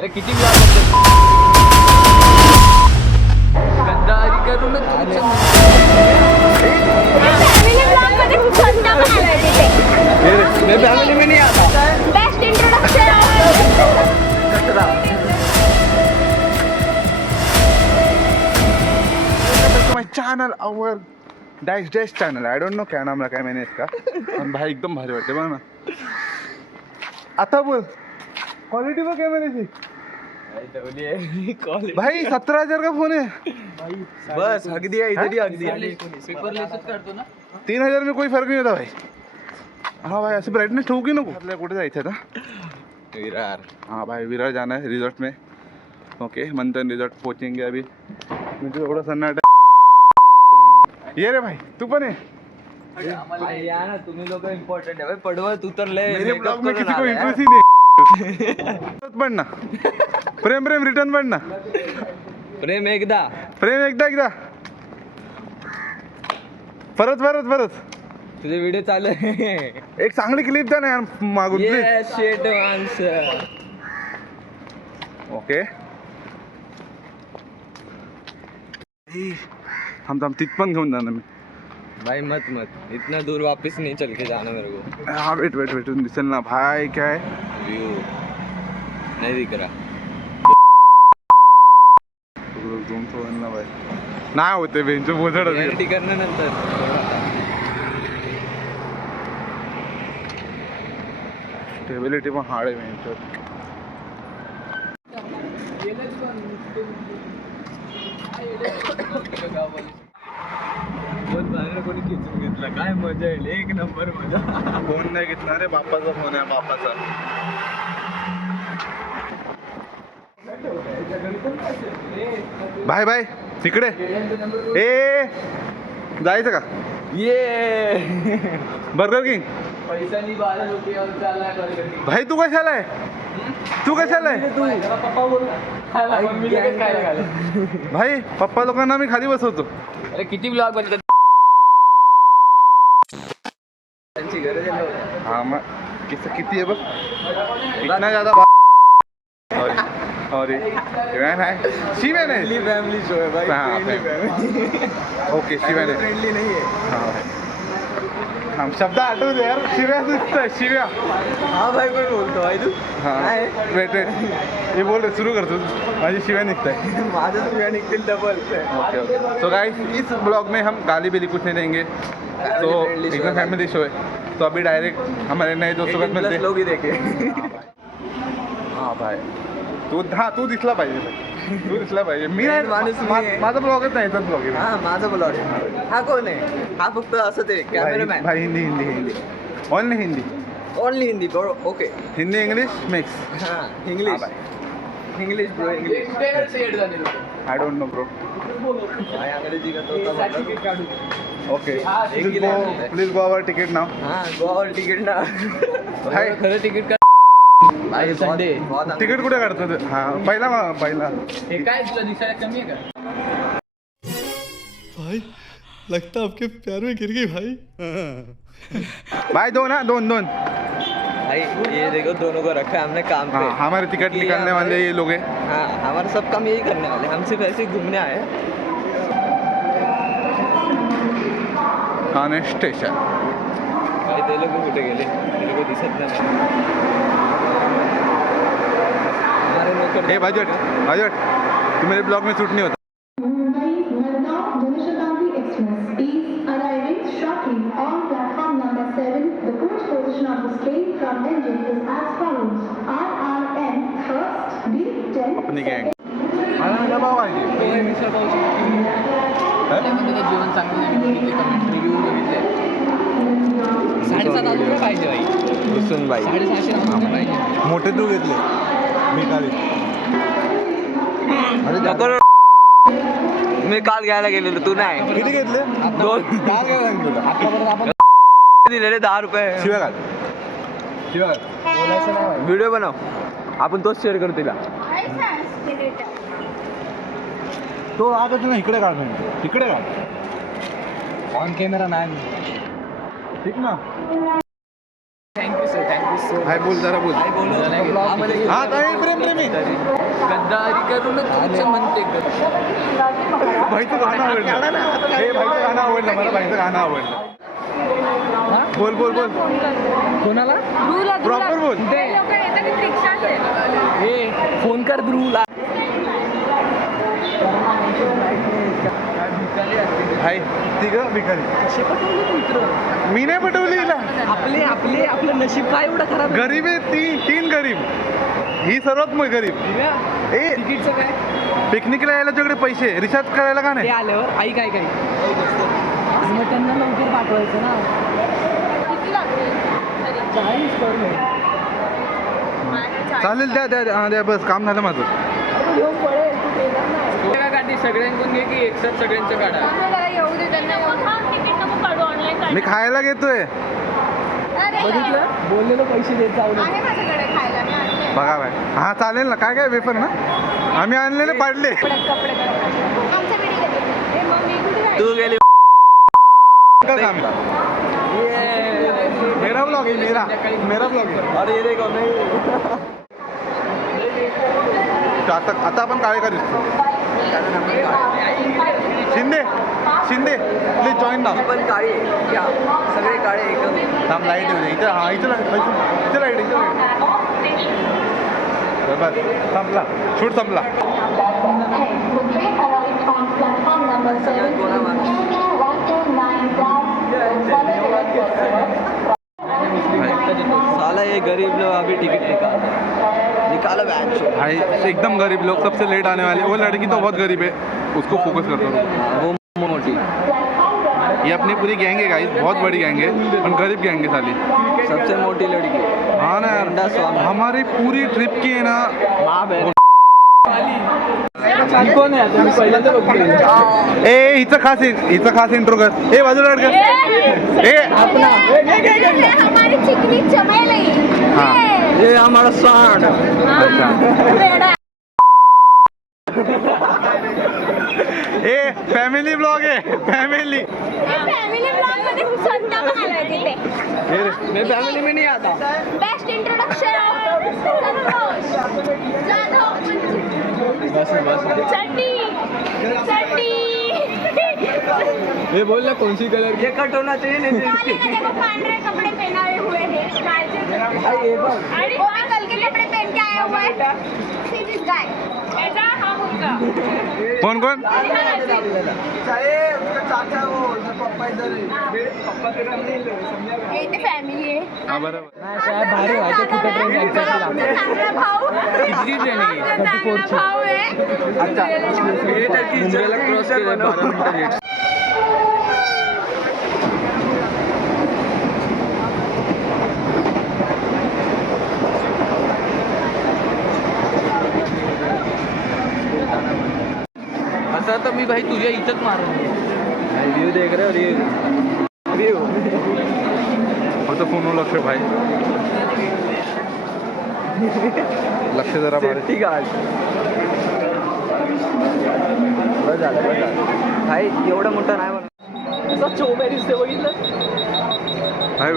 अरे किती ब्लॉग गद्दारी करून फॅमिली में नहीं आता best introduction my channel our dash dash channel I don't know क्या नाम रखा है मैंने इसका पण भाई एकदम भारी वाटते बघ ना आता बोल क्वालिटी बघ कॅमेऱ्याची भाई 17,000 का फोन है बस हक दिया इधर ही हक दिया पेपर लेसच करतो ना 3,000 में कोई फर्क नहीं होता भाई हाँ भाई ऐसे ब्राइटनेस ठेवू की नको आपल्याला कुठे जायचं आता विरार हाँ भाई विरार जाना है रिजॉर्ट में ओके मंथन रिजॉर्ट पहुंचेंगे अभी मुझे थोड़ा सन्नाटा ये रे भाई तू पण है या ना तुम्ही लोक इम्पॉर्टंट है भाई पडवा तू तर लय मेरे makeup ब्लॉग में करून किसी को आला इंटरेस्ट है. ही नहीं पण ना प्रेम प्रेम रिटर्न पण ना प्रेम एकदा प्रेम एकदा एकदा परत परत परत तुझे व्हिडिओ चालू आहे एक चांगली क्लिप द्या ना यार मागून प्लीज ये शेट आन्सर ओके थांब थांब तिथपण घेऊन जाणार मी भाई मत मत इतना दूर वापस नहीं चल के जाना मेरे को हाँ वेट वेट वेट दिसेल ना भाई क्या है व्यू नहीं दिख रहा झूम थोडं ना भाई नाही होते बेंच बोझड रियालिटी करना नंतर स्टेबिलिटी पण हार्ड आहे बेंचवर कोणी खिचून घेतला काय मजा येईल एक नंबर मजा फोन नाही घेतला रे बापाचा फोन आहे बापाचा बाय बाय तिकडे ए जायचं का ये बर्गर किंग पैसा नहीं ₹12 और चालला बर्गर भाई तू कशाला आहे तू कशाला आहे पप्पा बोल मम्मी लगेच काय लागलं भाई पप्पा लोकांना मी खाली बसवतो अरे किती ब्लॉग बनतात त्यांची गरज आहे हाँ मैं किती है बस इतना ज़्यादा सॉरी शिवैन है शिवैन है फैमिली शो है भाई हाँ, ओके शिवैन है फ्रेंडली नहीं है हाँ हम शब्द आठवू दे यार शिव्या दिसतंय शिव्या हाँ भाई कोण बोलतो भाई तू हाँ वेट वेट ये बोल रहे शुरू करतो माझी शिव्या निघताय माझं तुझ्या निघतील double okay okay so guys इस ब्लॉग में हम गाली बिली कुछ नहीं देंगे तो एकदम फैमिली शो है तो अभी डायरेक्ट हमारे नए दोस्तों का मिलते लोग ही देखे हाँ भाई तू दिसला पाहिजे भाई तू दिसला पाहिजे मी नाही माणूस मी आहे. माझा ब्लॉगच नाही तर ब्लॉग आहे हा माझा ब्लॉग हा कोण आहे हा फक्त असं ते कॅमेरामॅन भाई Hindi Hindi Hindi only Hindi only Hindi bro okay Hindi English mix हा English English bro English I don't know bro भाई अंग्रेजी का तो ओके एक ही language है. Please go our ticket now हा गोवावर तिकीट ना भाई खरं तिकीट का भाई संडे तिकीट कुठे काढतो हा पहिला हे काय तुला दिसायला कमी आहे का भाई लगता आपके प्यार में गिर गई भाई भाई दोन भाई ये देखो दोनों को रखा है हमने काम पे हाँ हमारे टिकट ये निकालने वाले ये लोग हैं हाँ हमारा सब काम यही करने वाले हम सिर्फ ऐसे ही घूमने आए हैं ठाणे स्टेशन भाई ते लोक कुठे गेले ते लोक दिसत नाही हमारे लोग ए बजट तू मेरे ब्लॉग में शूट नहीं होता Mumbai Nalgaon Janashtabdi Express is arriving shortly on platform number 7. The coach position of this train from engine is as follows: RRM first, D10 अपनी गँग मला भाव आहे मिसळ पावची त्यामध्ये त्याचं जेवण चांगलं नाही बघितले कमेंट रिव्ह्यू बघितले 7,500 पाहिजे भाई रुसून बाई 650 पाहिजे मोठे तू घेतले मी काली अरे मी काल घ्यायला गेलेलो तू नाही किती घेतले दोन काय काय सांगितलं आपण दिलेले ₹10 शिव्या घाल व्हिडिओ बनव आपण तोच शेअर करू तिला तो आता तुला इकडे काढ इकडे काढ ऑन कॅमेरा नाही ठीक ना थँक्यू सर थँक्यू हाय बोल जरा बोल हा काय प्रेम प्रेमी गद्दारी करूनच तुमचं म्हणते भाईचं गाणं आवडलं हे भाईचं गाणं आवडलं मला भाईचं गाणं आवडलं बोल बोल बोल कोणाला प्रॉपर बोल हे फोन कर ध्रुवला भाई तिघं भिकारी मी नाही पटवली हिला आपलं नशीब काय एवढं खराब गरीब आहे तीन गरीब ही सर्वात मग गरीब ए तिकीटचं काय पिकनिकला यायला तुझ्याकडे पैसे रिचार्ज करायला का ते नाही आल्यावर आई काय मग त्यांना लवकर पाठवायचं ना 40 करोड चालेल द्या बस काम झालं माझं गाडी सगळ्यांकडून घे की एकसाथ सगळ्यांचं काढा मी खायला घेतोय बघितलं बोललेलं पैसे देत जाऊ दे. बघा भाई हा चालेल ना काय वेफर ना आम्ही आणलेले पाडले तू गेली का काम मेरा ब्लॉग है मेरा ब्लॉग है अरे ये देखो नहीं आता आपण काय करू शिंदे प्लीज जॉईन ना पण काळे क्या सगळे काळे एकदम थांब लाईट येऊ दे इथं हा इथं लाईट बस संपला शूट संपला साला ये गरीब लोग अभी टिकट निकालो भाई एकदम गरीब लोग सबसे लेट आने वाले वो लड़की तो बहुत गरीब है उसको फोकस करता हूँ वो मोटी ये अपनी पूरी गैंग है गाइस बहुत बड़ी गैंग है और गरीब गैंग है साली सबसे मोटी लड़की हाँ ना यार हमारी पूरी ट्रिप की है ना माँ बहन कौन है तुम्ही पहिल्यांदा बघितलं ए हिचं खास इंट्रो कर ए बाजूला कर ए हमारी चिकनी चमेली हाँ ये हमारा सांड अच्छा ए फॅमिली ब्लॉग आहे फॅमिली फॅमिली ब्लॉग मध्ये स्वतः पण आलोय तिथे मैं फैमिली में नहीं आता best introduction of Santosh Jadhav चड्डी ये बोल ना कौन सी कलर ये कट होना चाहिए नहीं वाले का देखो पांढरे कपड़े पहनाए हुए हैं भाई ये बस अरे वो भी कल के कपड़े पहन के आया हुआ है See this guy. ऐसा हाँ मुझका कोण ये इथे फॅमिली आहे हा बरोबर भारी व्हायचं कुठं ट्रेन आमचा चांगला भाऊ किती ट्रेन आहे आमचा चांगला भाऊ आहे मुंबईला क्रॉस केलं 12 मिनिटं लेट असं तर मी भाई तुझ्या इथंच मारून व्ह्यू देख रहे रिव्ह्यू फक्त फोनवर लक्ष भाई लक्ष जरा भारी. ठीक आहे बस झालं भाई एवढं मोठं नाही बघ असं चोमे दिसते बघितलं भाई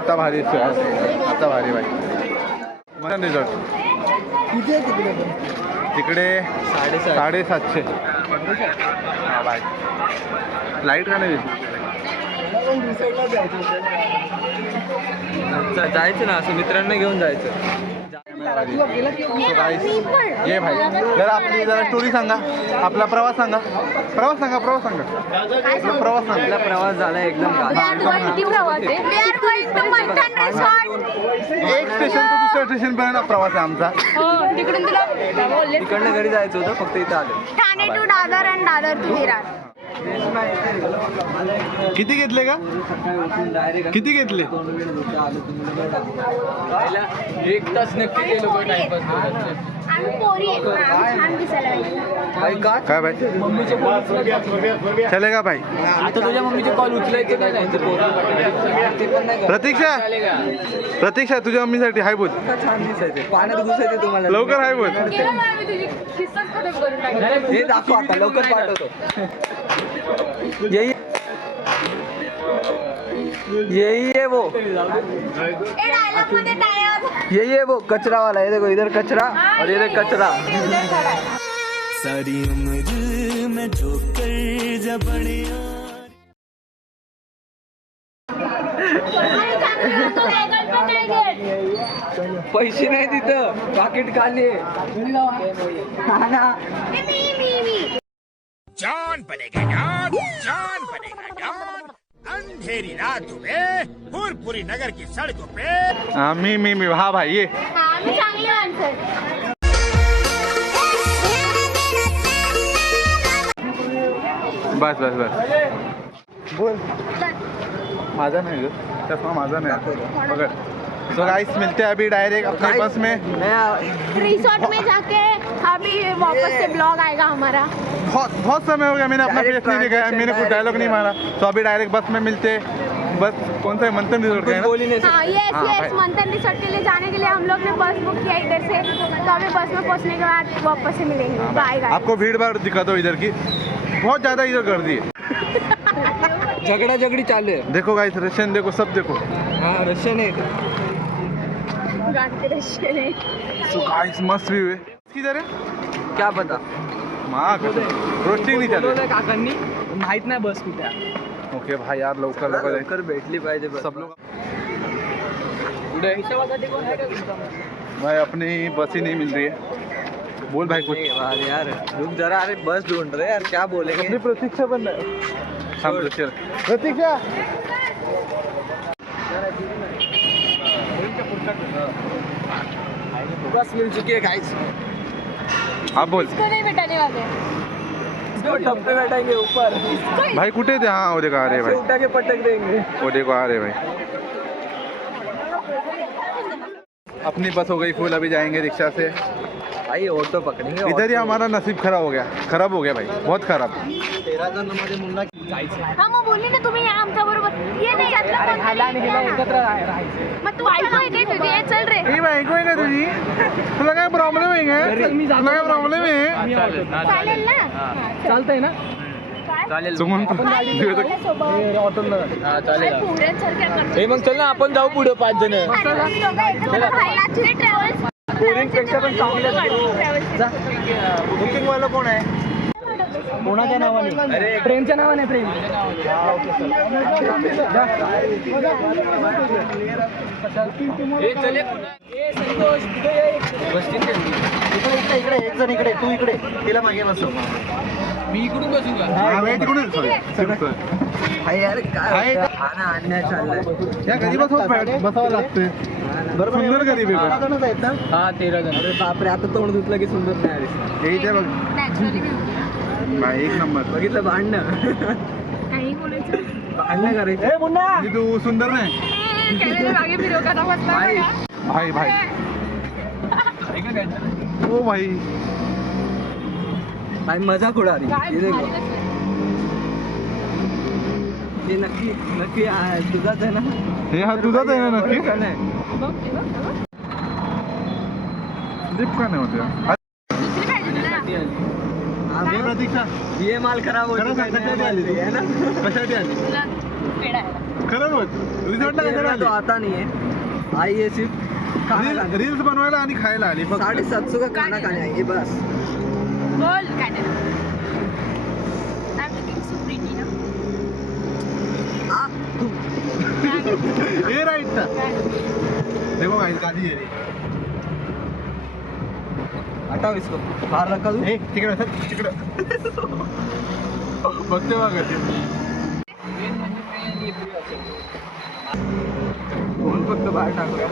आता भारी भाई रिझल्ट तिकडे 750. हा बाय. लाईट का नाही दिसली? जायचं ना असं मित्रांना घेऊन जायचं. So guys, ये भाई जरा आपली जरा स्टोरी सांगा, आपला प्रवास सांगा. प्रवास सांगा. आपला प्रवास झाला एकदम किती प्रवास आहे? We are going to Mantan Resort. एक स्टेशन ते दुसऱ्या स्टेशन पर्यंत प्रवास आहे आमचा. तिकडून तुला बोलले तिकडनं घरी जायचं होतं, फक्त इथं आलं. ठाणे टू दादर आणि दादर टू विरार. किती घेतले का? किती घेतले? एक तास नक्की गेलो टाइमपास. आम्ही पोरी आहेत ना, आम्ही छान दिसायला पाहिजे. काय भाई चलेगा भाई. आता तुझ्या मम्मीचे कॉल उचलायचे नाही ते पोरं. ते पण नाही करत. प्रतीक्षा तुझ्या मम्मीसाठी हाय बोल. छान दिसायचे, पाण्यात घुसायचे तुम्हाला. लवकर हाय बोल. हे दाखव आता, लवकर पाठवतो. यही है वो, ए डायलॉग मध्ये टाळ्या वाजवा. यही है वो कचरा वाला. ये देखो, इधर कचरा और इधर कचरा. सारी उम्र में ठोकर जब बड़ी आणि चांगलं होतं, सायकल पण नाही घेत. पैसे नाही तिथं, पाकिट खाली. हा ना. ए, मी जान बनेगा जान बनेगा जान अंधेरी रातों में फूलपुरी नगर की सड़कों पे. हाँ मी हाँ भाई ये हा, आम्ही चांगले माणसं आहेत. बस बोल. माझा नहीं चश्मा माझा नहीं पकड़. तो गाइस मिलते हैं अभी डायरेक्ट अपने बस में. रिसोर्ट में जाके अभी वापस से ब्लॉग आएगा हमारा. बहुत समय हो गया मैंने अपना फेस नहीं दिखाया, मैंने कुछ डायलॉग नहीं मारा. तो अभी डायरेक्ट बस में मिलते. बस कौन सा है? मंथन रिजोर्ट का है ना? बोल ही नहीं हाँ यस मंथन रिसोर्ट के लिए जाने के लिए हम लोग ने बस बुक किया इधर से. तो अभी बस में पहुंचने के बाद वापस से मिलेंगे. Bye guys. आपको भीड़ भाड़ दिखाता हूँ इधर की, बहुत ज्यादा इधर कर दी है. झगड़ा झगड़ी चालू है. देखो गाइस रशियन देखो, सब देखो. हाँ रशियन है. तो गाइस मस्त व्यू है. किधर है? क्या पता. रोस्टिंग नहीं चालू. काकांनी माहित नाही बस कुठे. ओके भाई यार लवकर लवकर भेटली पाहिजे बस. सब लोग. भाई अपनी बस ही नहीं मिल रही है. बोल भाई कुछ. अरे यार रुक जरा, अरे बस ढूंढ रहे यार, क्या बोलेंगे. अपनी प्रतीक्षा बन रहा है. हम प्रतीक्षा बस मिल चुकी है गाइस. आप बोल. इसको नहीं बिठाने वाले. इसको टप्पे बैठाएंगे ऊपर. भाई कुठे थे? हाँ वो देखो आ रहे ऐसे भाई. उठा के पटक देंगे. वो देखो आ रहे भाई. अपनी बस हो गई फुल, अभी जाएंगे रिक्शा से. भाई ऑटो पकड़ेंगे. इधर ही हमारा नसीब खराब हो गया भाई, बहुत खराब. 13 जणांमध्ये मुन्ना हा मग बोलली ना तुम्ही या आमच्या बरोबर. ये नाही यातलं कोणतरी या ना. मग तू बायको आहे काय तुझी? ये चल रे. बायको आहे का तुझी? तुला काय प्रॉब्लेम आहे का? तुला काय प्रॉब्लेम आहे? चालेल ना? चालतंय ना. चालेल. सुमन काय पोऱ्यांसारख्या करतो. हे मग चल ना आपण जाऊ पुढे 5 जण. आणि मग दोघं एकत्र खायला actually travels. पोरींपेक्षा पण चांगलं. बुकिंग वाला कोण आहे? कोणाच्या नावाने? अरे ट्रेनच्या नावाने. ट्रेन. इकडे एक जण इकडे, तू इकडे, तिला मागे बसव. मी इकडून बसू का? यार काय खाना आणण्यात चाललाय. या गरीब बसावं लागतंय. सुंदर गरीब आहे. हा 13 जण. अरे बापरे, आता तोंड धुतलं की सुंदर नाही आले. हे बघ Naturally beauty. एक नंबर. बघितलं भांडणं. काही बोलायचं. भांडणं करायचं. म्हणजे तू सुंदर नाही. केलेलं मागे फिरव करा म्हटलं भाई. बघा. भाई ओ भाई भाई मजाक उडा रही. काय ये देखो. भारी कसलं. हे नक्की नक्की तुझाच आहे ना. हे हा तुझाच आहे ना नक्की? बघ, हे बघ, हे बघ. दीप का नाही होते? दुसरी पाहिजे तुला. प्रतीक्षा ये माल खराब होतो. कशासाठी आली ती? है ना. कशासाठी आली? तुला पेढा आहे. खरं बोल. रिसॉर्टला कशाला तो आली? आता नहीं है. आई है सिर्फ रील्स बनवायला आणि खायला आली फक्त 750 का खाना खाने आएंगे बस. बोल Canada. I'm looking so pretty now. ये राइट था देखो गाइस गाड़ी है हटाओ इसको बाहर रखा तू. तिकडे तिकडे बघते बघा फोन फक्त बाहेर टाकूया.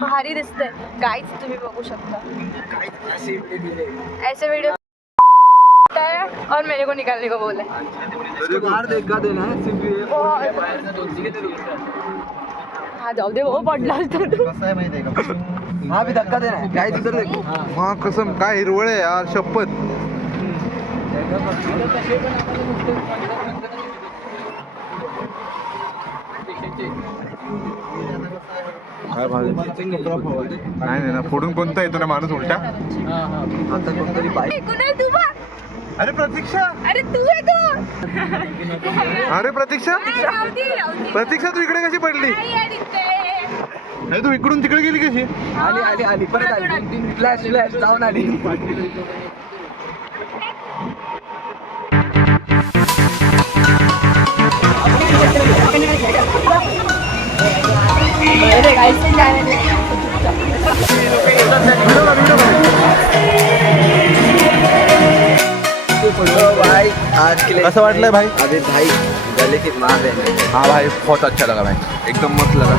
भारी दिसतंय गाईज, तुम्ही बघू शकता ऐसे वीडियो और मेरे को निकालने को बोले. इसको बाहर देखा देना है सिर्फ ये बाहेर से 2 के हा जाऊ दे, हो पडला असतो तू. हाँ भी धक्का देना है. गाइस इधर देखो. हाँ कसम काय हिरवळ आहे यार शपथ काय भाजी नाही ना फोडून कोणता येतो ना माणूस उलटा आता कोणतरी बाईक. कुणाल तू बघ. अरे प्रतीक्षा अरे तू आहे तू. अरे प्रतीक्षा रावती प्रतीक्षा तू इकडे कशी पडली दिसते. अरे तू इकडून तिकडे गेली कशी आली परत आली. 2-3 फ्लॅश जाऊन आली. भाई आज के लिए कसं वाटलंय भाई अभी भाई गले की मार है. हाँ भाई बहुत अच्छा लगा भाई एकदम मस्त लगा